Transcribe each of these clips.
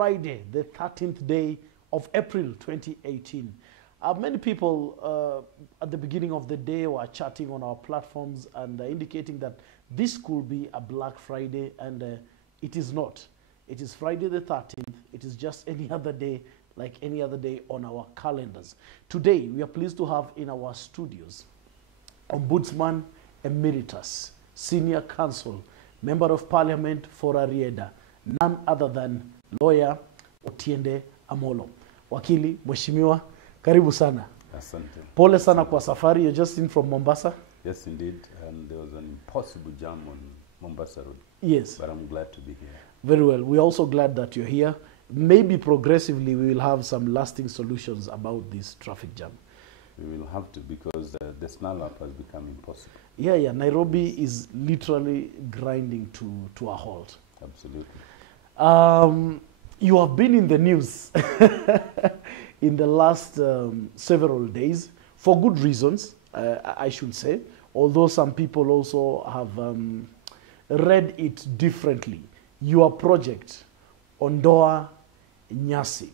Friday, the 13th day of April 2018. Many people at the beginning of the day were chatting on our platforms and indicating that this could be a Black Friday, and it is not. It is Friday the 13th. It is just any other day, like any other day on our calendars. Today, we are pleased to have in our studios Ombudsman Emeritus, Senior Counsel, Member of Parliament for Rarieda, none other than lawyer Otiende Amolo. Wakili, Mheshimiwa, karibu sana. Asante. Pole sana kwa safari. You're just in from Mombasa? Yes, indeed. And there was an impossible jam on Mombasa Road. Yes. But I'm glad to be here. Very well. We're also glad that you're here. Maybe progressively we will have some lasting solutions about this traffic jam. We will have to, because the snarl up has become impossible. Yeah. Nairobi is literally grinding to a halt. Absolutely. You have been in the news in the last several days, for good reasons, I should say, although some people also have read it differently. Your project, Ondoa Nyasi.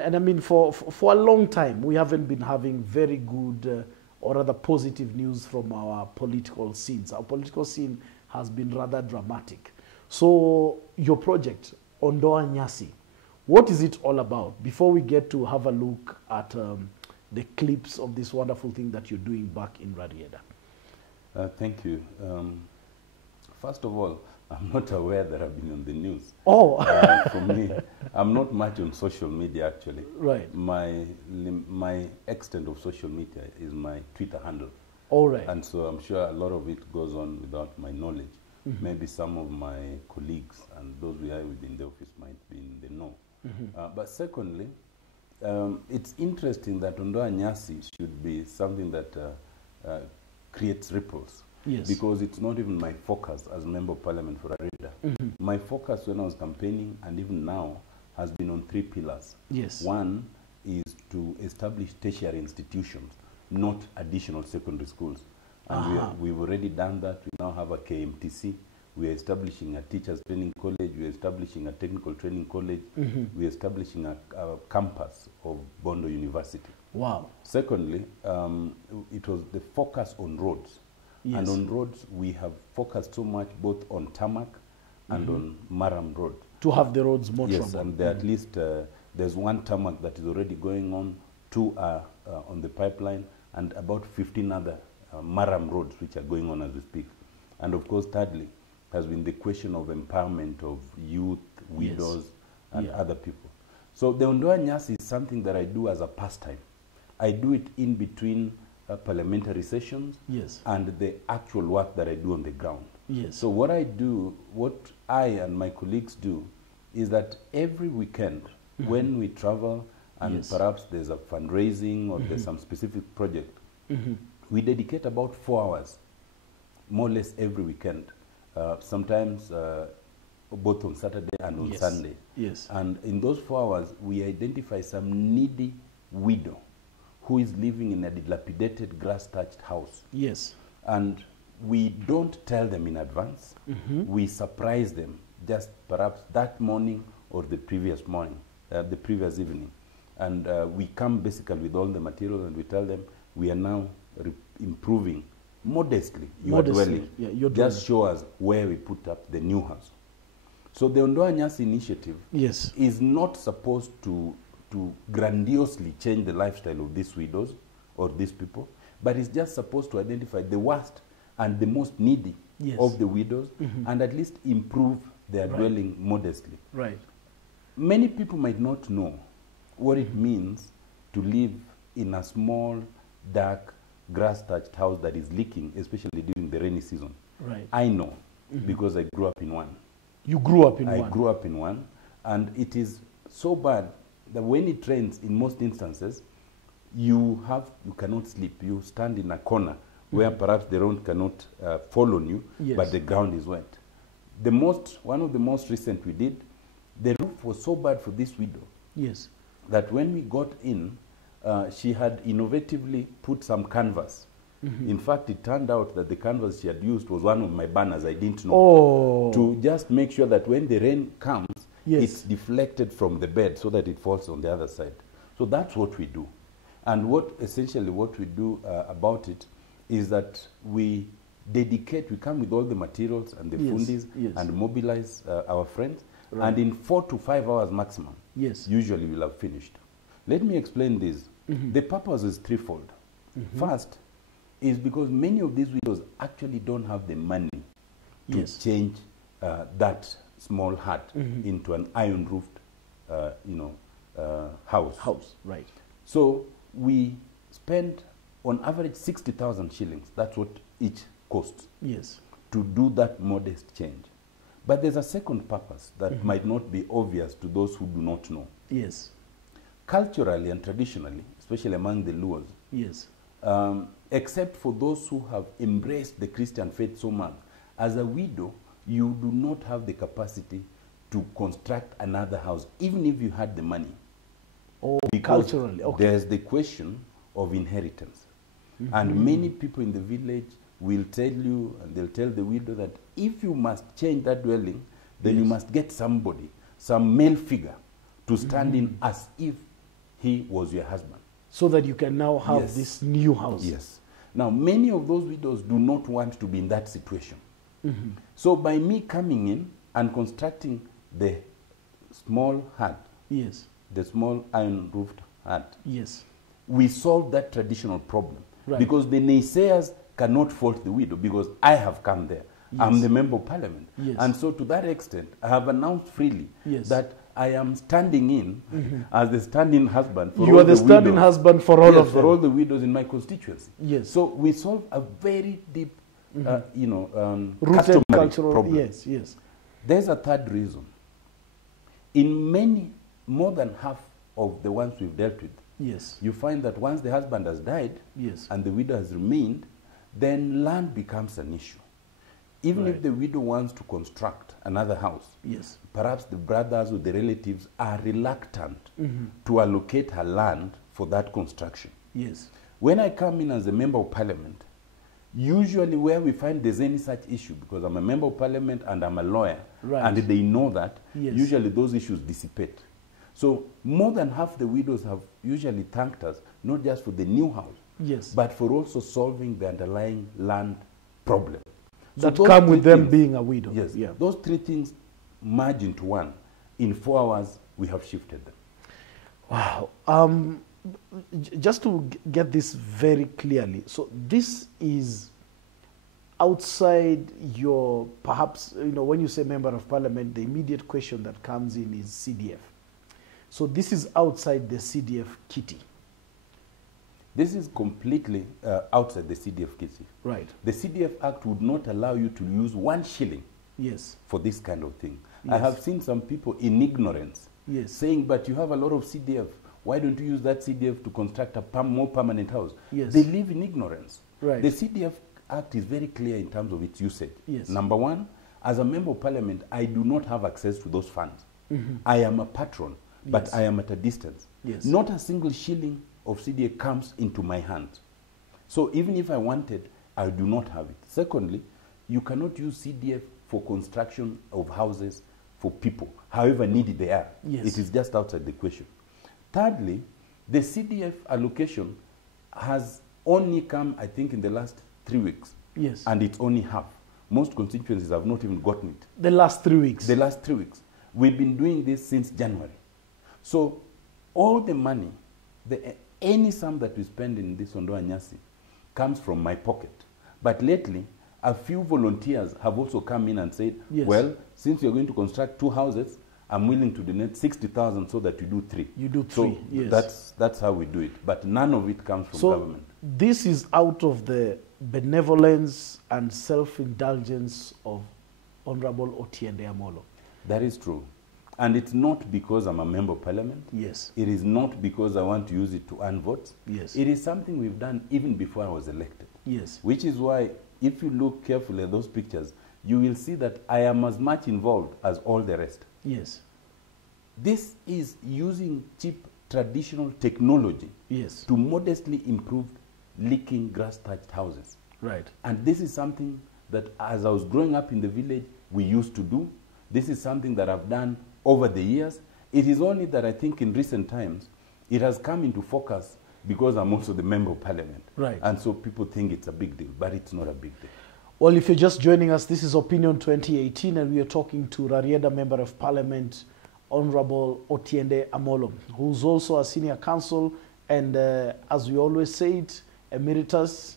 And I mean, for a long time, we haven't been having very good or rather positive news from our political scenes. Our political scene has been rather dramatic. So your project, Ondoa Nyasi, what is it all about? Before we get to have a look at the clips of this wonderful thing that you're doing back in Rarieda. Thank you. First of all, I'm not aware that I've been on the news. Oh. For me, I'm not much on social media, actually. Right. My extent of social media is my Twitter handle. All right. And so I'm sure a lot of it goes on without my knowledge. Mm-hmm. Maybe some of my colleagues and those we are within the office might be in the know. Mm-hmm. But secondly, it's interesting that Ondoa Nyasi should be something that creates ripples. Yes. Because it's not even my focus as Member of Parliament for Rarieda. Mm-hmm. My focus when I was campaigning and even now has been on 3 pillars. Yes. One is to establish tertiary institutions, not additional secondary schools. And we've already done that. We now have a KMTC. We are establishing a teachers training college. We are establishing a technical training college. Mm-hmm. We are establishing a campus of Bondo University. Wow. Secondly, it was the focus on roads. Yes. And on roads, we have focused so much both on tarmac and on Maram Road. To have the roads more trouble. Yes, and there at least there's 1 tarmac that is already going on, 2 are on the pipeline, and about 15 other Maram roads which are going on as we speak. And of course, thirdly, has been the question of empowerment of youth, widows, and other people. So the Ondoa Nyasi is something that I do as a pastime. I do it in between parliamentary sessions and the actual work that I do on the ground. Yes. So what I do, what I and my colleagues do, is that every weekend when we travel and perhaps there's a fundraising or there's some specific project, we dedicate about 4 hours, more or less every weekend, sometimes both on Saturday and on Sunday. Yes. And in those 4 hours, we identify some needy widow who is living in a dilapidated grass-thatched house. Yes. And we don't tell them in advance. We surprise them just perhaps that morning or the previous morning, the previous evening. And we come basically with all the material and we tell them we are now improving modestly your dwelling. Yeah, your just show us where we put up the new house. So the Ondoa Nyasi initiative is not supposed to grandiosely change the lifestyle of these widows or these people, but it's just supposed to identify the worst and the most needy of the widows and at least improve their dwelling modestly. Right. Many people might not know what it means to live in a small, dark, grass-thatched house that is leaking, especially during the rainy season. Right. I know because I grew up in one. You grew up in one? I grew up in one, and it is so bad that when it rains, in most instances, you cannot sleep. You stand in a corner where perhaps the rain cannot fall on you, but the ground is wet. One of the most recent we did, the roof was so bad for this widow that when we got in, she had innovatively put some canvas. In fact, it turned out that the canvas she had used was one of my banners I didn't know. To just make sure that when the rain comes, Yes. it's deflected from the bed so that it falls on the other side. So that's what we do. And essentially what we do about it is that we come with all the materials and the fundis and mobilize our friends. Right. And in 4 to 5 hours maximum, usually we'll have finished. Let me explain this. The purpose is threefold. First is because many of these widows actually don't have the money to change that small hut into an iron-roofed, house. Right. So we spend on average 60,000 shillings. That's what each costs. Yes. To do that modest change. But there's a second purpose that might not be obvious to those who do not know. Yes. Culturally and traditionally, especially among the Luos, except for those who have embraced the Christian faith so much, as a widow, you do not have the capacity to construct another house, even if you had the money. Oh, because culturally, okay. There's the question of inheritance. And many people in the village will tell you, and they'll tell the widow that if you must change that dwelling, then you must get somebody, some male figure, to stand in as if he was your husband. So that you can now have this new house. Yes. Now, many of those widows do not want to be in that situation. So by me coming in and constructing the small hut, the small iron-roofed hut, we solve that traditional problem. Right. Because the naysayers cannot fault the widow, because I have come there. I'm the member of parliament. And so to that extent, I have announced freely that I am standing in as the standing husband for all the widows. You are the standing husband for all of them. For all the widows in my constituency. Yes. So we solve a very deep, rooted cultural problem. Yes. There's a third reason. In more than half of the ones we've dealt with, you find that once the husband has died and the widow has remained, then land becomes an issue. Even if the widow wants to construct another house, perhaps the brothers or the relatives are reluctant to allocate her land for that construction. When I come in as a member of parliament, usually where we find there's any such issue, because I'm a member of parliament and I'm a lawyer, and they know that, usually those issues dissipate. So more than half the widows have usually thanked us, not just for the new house, but for also solving the underlying land problem. That come with them being a widow. Those three things merge into one. In 4 hours, we have shifted them. Wow. Just to get this very clearly, so this is outside your, perhaps, when you say member of parliament, the immediate question that comes in is CDF. So this is outside the CDF kitty. This is completely outside the CDF kitty. Right. The CDF Act would not allow you to use 1 shilling for this kind of thing. I have seen some people in ignorance saying, but you have a lot of CDF. Why don't you use that CDF to construct a more permanent house? They live in ignorance. Right. The CDF Act is very clear in terms of its usage. Number one, as a member of parliament, I do not have access to those funds. I am a patron, but I am at a distance. Not a single shilling of CDF comes into my hands. So even if I wanted, I do not have it. Secondly, you cannot use CDF for construction of houses for people, however needy they are. It is just outside the question. Thirdly, the CDF allocation has only come, I think, in the last 3 weeks. And it's only half. Most constituencies have not even gotten it. The last 3 weeks? The last 3 weeks. We've been doing this since January. So all the money, any sum that we spend in this Ondoa Nyasi comes from my pocket. But lately, a few volunteers have also come in and said, well, since you're going to construct 2 houses, I'm willing to donate 60,000 so that you do 3. You do 3, so that's how we do it. But none of it comes from government. This is out of the benevolence and self-indulgence of Honorable Otiende Amolo. That is true. And it's not because I'm a member of parliament. It is not because I want to use it to earn votes. It is something we've done even before I was elected. Which is why, if you look carefully at those pictures, you will see that I am as much involved as all the rest. This is using cheap traditional technology to modestly improve leaking grass-thatched houses. And this is something that, as I was growing up in the village, we used to do. This is something that I've done over the years. It is only that I think in recent times, it has come into focus because I'm also the member of parliament. Right. And so people think it's a big deal, but it's not a big deal. Well, if you're just joining us, this is Opinion 2018, and we are talking to Rarieda Member of Parliament, Honorable Otiende Amolo, who's also a senior counsel and, as we always say it, emeritus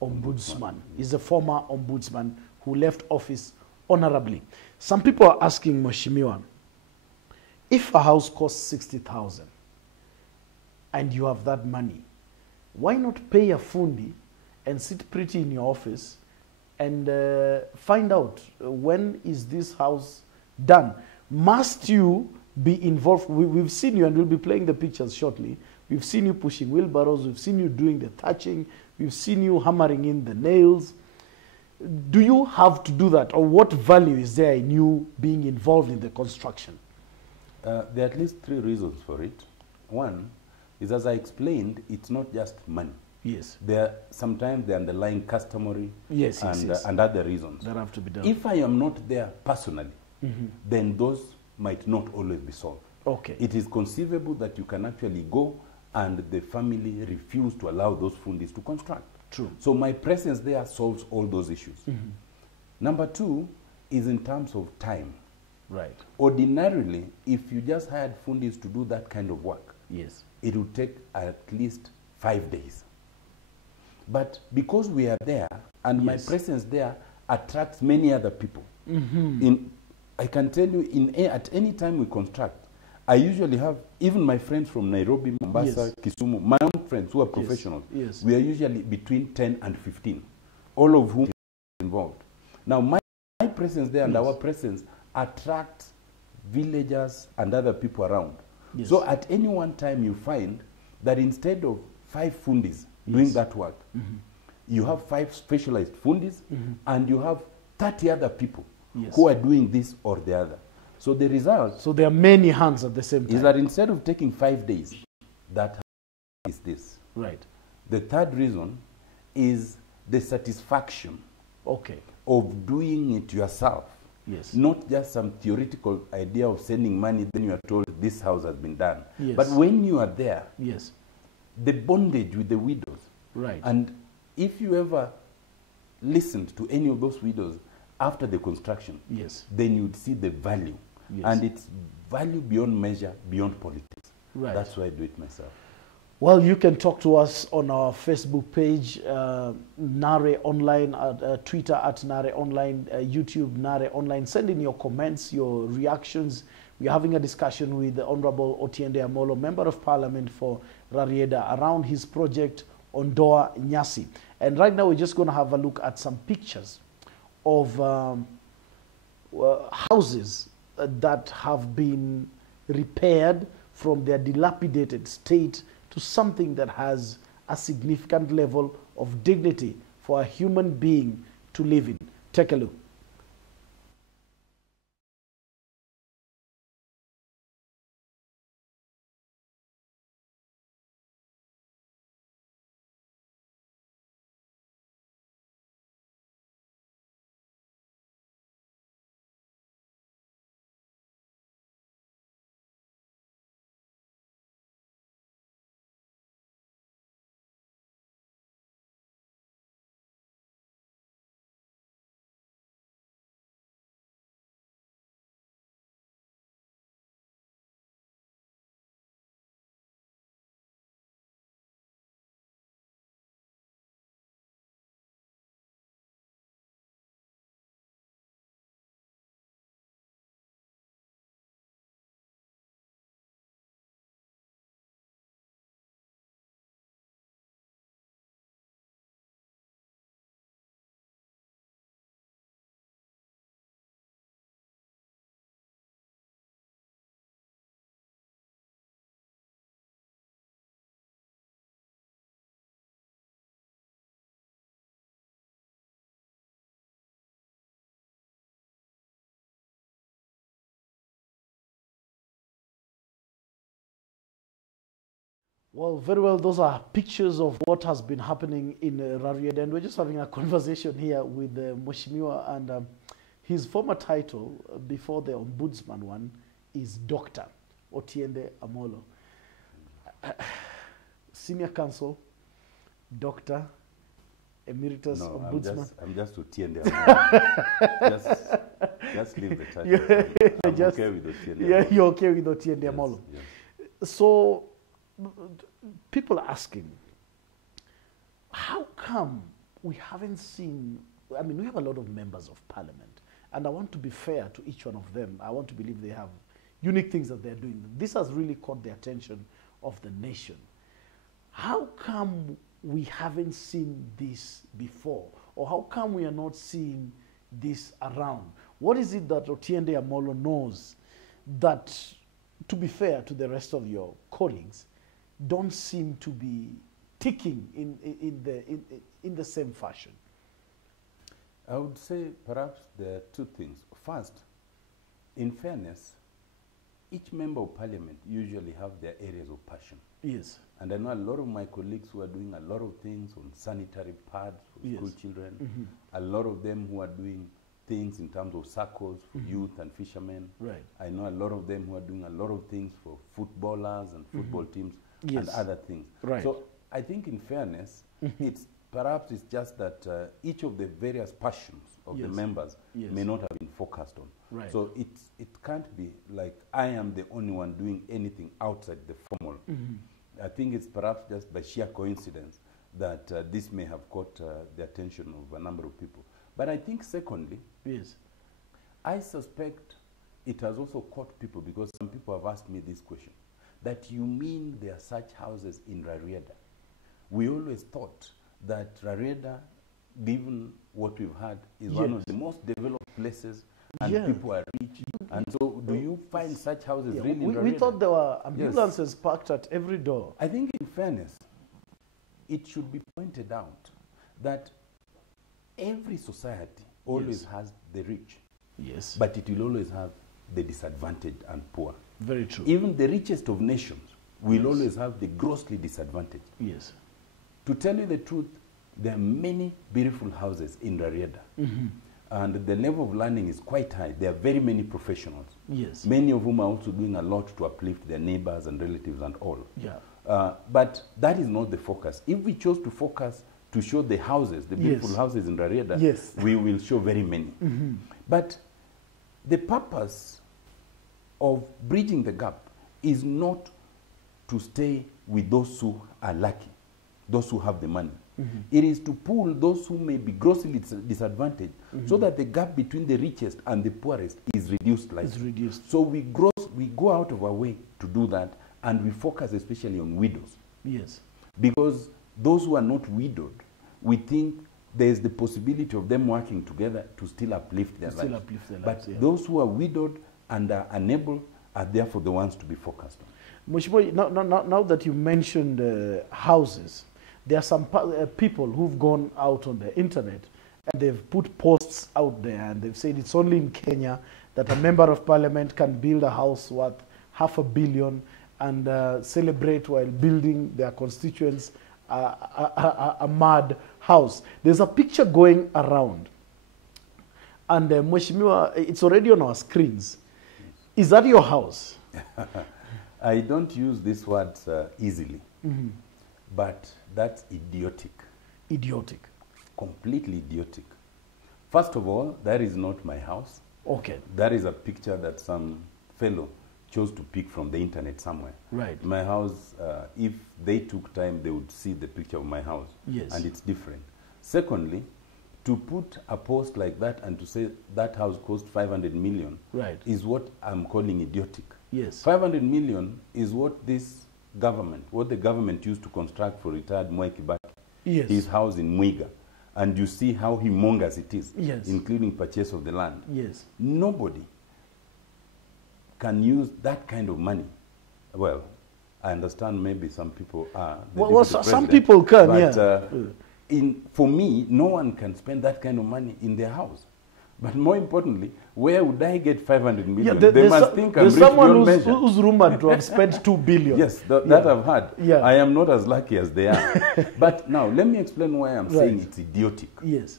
ombudsman. He's a former ombudsman who left office honorably. Some people are asking Mheshimiwa, if a house costs 60,000 and you have that money, why not pay a fundi and sit pretty in your office and find out when is this house done? Must you be involved? We've seen you, and we'll be playing the pictures shortly. We've seen you pushing wheelbarrows. We've seen you doing the thatching. We've seen you hammering in the nails. Do you have to do that? Or what value is there in you being involved in the construction? There are at least 3 reasons for it. One is, as I explained, it's not just money. Yes. There are sometimes the underlying customary yes, and, yes. And other reasons That have to be done. If I am not there personally, then those might not always be solved. Okay. It is conceivable that you can actually go and the family refuse to allow those fundis to construct. True. So my presence there solves all those issues. Number 2 is in terms of time. Right. Ordinarily, if you just hired fundis to do that kind of work, Yes. it would take at least 5 days. But because we are there, and my Yes. presence there attracts many other people, I can tell you, at any time we construct, I usually have, even my friends from Nairobi, Mombasa, Yes. Kisumu, my own friends who are professionals, Yes. we are usually between 10 and 15, all of whom are involved. Now, my presence there and Yes. our presence attracts villagers and other people around. Yes. So at any one time, you find that instead of 5 fundis doing that work, you have 5 specialized fundis, and you have 30 other people Yes. who are doing this or the other. So the result So there are many hands at the same time. is that instead of taking 5 days, that is this. Right. The third reason is the satisfaction Okay. of doing it yourself. Yes. Not just some theoretical idea of sending money, then you are told this house has been done. Yes. But when you are there, Yes. the bondage with the widows, Right. and if you ever listened to any of those widows after the construction, Yes. then you'd see the value. Yes. And it's value beyond measure, beyond politics. Right. That's why I do it myself. Well, you can talk to us on our Facebook page, Nare Online, Twitter at Nare Online, YouTube Nare Online. Send in your comments, your reactions. We're having a discussion with the Honorable Otiende Amolo, Member of Parliament for Rarieda, around his project on Doa Nyasi. And right now we're just going to have a look at some pictures of houses that have been repaired from their dilapidated state to something that has a significant level of dignity for a human being to live in. Take a look. Well, very well. Those are pictures of what has been happening in Rarieda, and we're just having a conversation here with Mheshimiwa, and his former title before the ombudsman one is Dr. Otiende Amolo. Senior Counsel, Doctor, Emeritus No, Ombudsman. I'm just Otiende Amolo. just leave the title. I'm okay with Otiende Yeah, Amolo. you're okay with Otiende Amolo. Yes. So, people are asking, how come we haven't seen, I mean, we have a lot of members of parliament, and I want to be fair to each one of them. I want to believe they have unique things that they're doing. This has really caught the attention of the nation. How come we haven't seen this before? Or how come we are not seeing this around? What is it that Otiende Amolo knows that, to be fair to the rest of your colleagues, don't seem to be ticking in the same fashion? I would say perhaps there are two things. First, in fairness, each member of parliament usually have their areas of passion. Yes. And I know a lot of my colleagues who are doing a lot of things on sanitary pads for school children, a lot of them who are doing things in terms of circles for youth and fishermen. Right. I know a lot of them who are doing a lot of things for footballers and football teams and other things. Right. So I think in fairness, perhaps it's just that each of the various passions of the members may not have been focused on. Right. So it can't be like I am the only one doing anything outside the formal. I think it's perhaps just by sheer coincidence that this may have caught the attention of a number of people. But I think secondly, I suspect it has also caught people because some people have asked me this question, that you mean there are such houses in Rarieda? We always thought that Rarieda, given what we've had, is one of the most developed places and people are rich. And so do you find such houses really in Rarieda? We thought there were ambulances parked at every door. I think in fairness, it should be pointed out that every society always has the rich. Yes. But it will always have the disadvantaged and poor. Very true. Even the richest of nations will always have the grossly disadvantaged. Yes. To tell you the truth, there are many beautiful houses in Rarieda. And the level of learning is quite high. There are very many professionals. Yes. Many of whom are also doing a lot to uplift their neighbors and relatives and all. Yeah. But that is not the focus. If we chose to focus to show the houses, the beautiful houses in Rarieda, we will show very many. But the purpose of bridging the gap is not to stay with those who are lucky, those who have the money. It is to pull those who may be grossly disadvantaged so that the gap between the richest and the poorest is reduced. So we go out of our way to do that, and we focus especially on widows. Yes. Because those who are not widowed, we think there is the possibility of them working together to still uplift their lives. But those who are widowed and are unable are therefore the ones to be focused on. Mheshimiwa, now that you mentioned houses, there are some people who've gone out on the internet and they've put posts out there and they've said it's only in Kenya that a member of parliament can build a house worth $500 million and celebrate while building their constituents a mad house. There's a picture going around, and Mheshimiwa, it's already on our screens. Is that your house? I don't use these words easily, but that's idiotic. Idiotic. Completely idiotic. First of all, that is not my house. Okay. That is a picture that some fellow chose to pick from the internet somewhere. Right. My house, if they took time, they would see the picture of my house. Yes. And it's different. Secondly, to put a post like that and to say that house cost 500 million is what I'm calling idiotic. Yes. 500 million is what this government, what the government used to construct for retired Mwai Kibaki. Yes. His house in Mwiga. And you see how humongous it is, including purchase of the land. Yes. Nobody can use that kind of money. Well, I understand maybe some people are. Well, some people can, but, for me, no one can spend that kind of money in their house. But more importantly, where would I get 500 million? They must think I'm rich beyond measure. There's someone who's rumored to have spent 2 billion. Yes, that I've heard. Yeah. I am not as lucky as they are. But now, let me explain why I'm saying it's idiotic. Yes.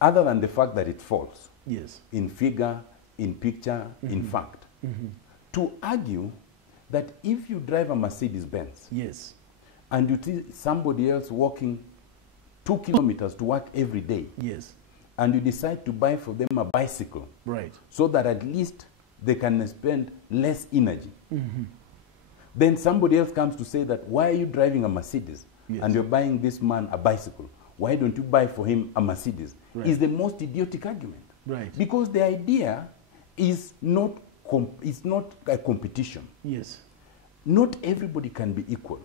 Other than the fact that it's false. Yes. In figure, in picture, in fact. to argue that if you drive a Mercedes Benz, yes, and you see somebody else walking 2 kilometers to work every day, yes, and you decide to buy for them a bicycle, right, so that at least they can spend less energy, then somebody else comes to say that, why are you driving a Mercedes, yes, and you're buying this man a bicycle? Why don't you buy for him a Mercedes? Right. Is the most idiotic argument. right, Because the idea is not a competition. yes, Not everybody can be equal.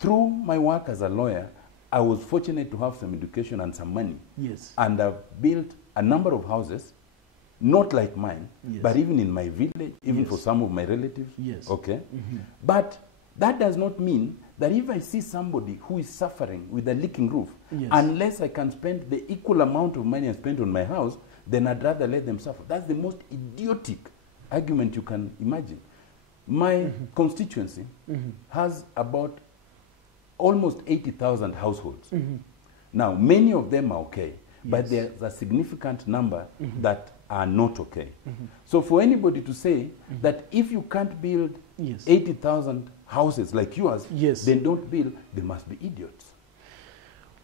Through my work as a lawyer, I was fortunate to have some education and some money. yes, And I've built a number of houses, not like mine, yes, but even in my village, even yes, for some of my relatives. yes, Okay? But that does not mean that if I see somebody who is suffering with a leaking roof, yes, unless I can spend the equal amount of money I spent on my house, then I'd rather let them suffer. That's the most idiotic argument you can imagine. My constituency has about almost 80,000 households. Now, many of them are okay, but Yes. there's a significant number that are not okay. So for anybody to say that if you can't build yes, 80,000 houses like yours, Yes. then don't build, they must be idiots.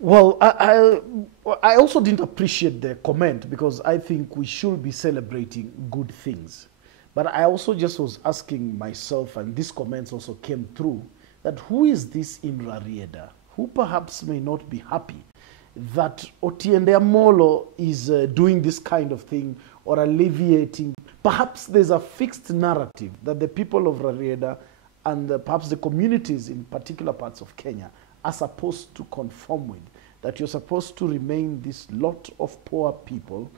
Well, I also didn't appreciate the comment because I think we should be celebrating good things. But I also just was asking myself, and these comments also came through, that who is this in Rarieda who perhaps may not be happy that Otiende Amolo is doing this kind of thing or alleviating. Perhaps there's a fixed narrative that the people of Rarieda and perhaps the communities in particular parts of Kenya are supposed to conform with, that you're supposed to remain this lot of poor people,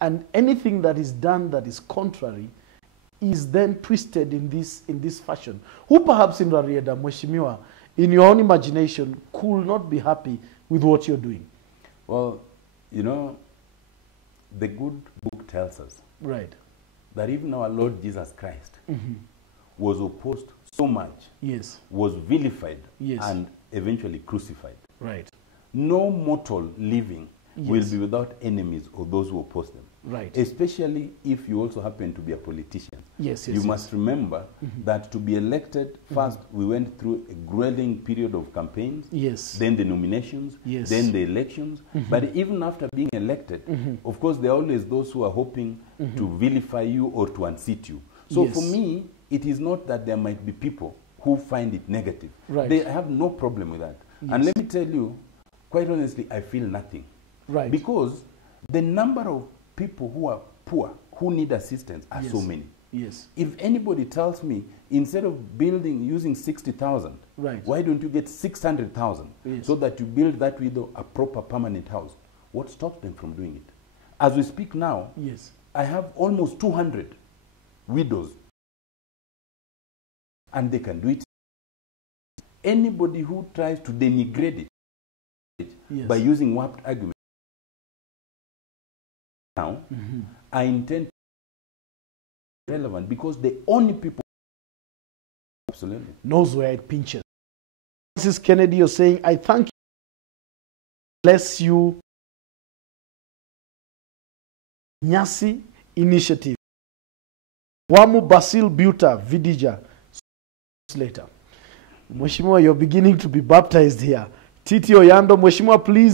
and anything that is done that is contrary is then twisted in this fashion. Who perhaps in Rarieda, Mheshimiwa, in your own imagination, could not be happy with what you're doing? Well, you know, the good book tells us Right. that even our Lord Jesus Christ was opposed so much, Yes. was vilified, Yes. and eventually crucified. Right. No mortal living will Yes. be without enemies or those who oppose them. Right. Especially if you also happen to be a politician. Yes, yes, You yes. must remember that to be elected, first we went through a grueling period of campaigns, Yes. then the nominations, Yes. then the elections. But even after being elected, of course, there are always those who are hoping to vilify you or to unseat you. So Yes. for me, it is not that there might be people who find it negative. Right. They have no problem with that. And Yes. let me tell you, quite honestly, I feel nothing. Right. Because the number of people who are poor, who need assistance, are so Yes. many. Yes. If anybody tells me, instead of building using 60,000, Right. why don't you get 600,000 Yes. so that you build that widow a proper permanent house? What stops them from doing it? As we speak now, Yes. I have almost 200 widows, and they can do it. Anybody who tries to denigrate it Yes. by using warped arguments now, I intend to be relevant because the only people absolutely Knows where it pinches. Mrs. Kennedy, you're saying, I thank you, bless you, Nyasi Initiative. Wamu Basil Buta, Vidija, later. Mheshimiwa, you're beginning to be baptized here. Titi Oyando, Mheshimiwa, please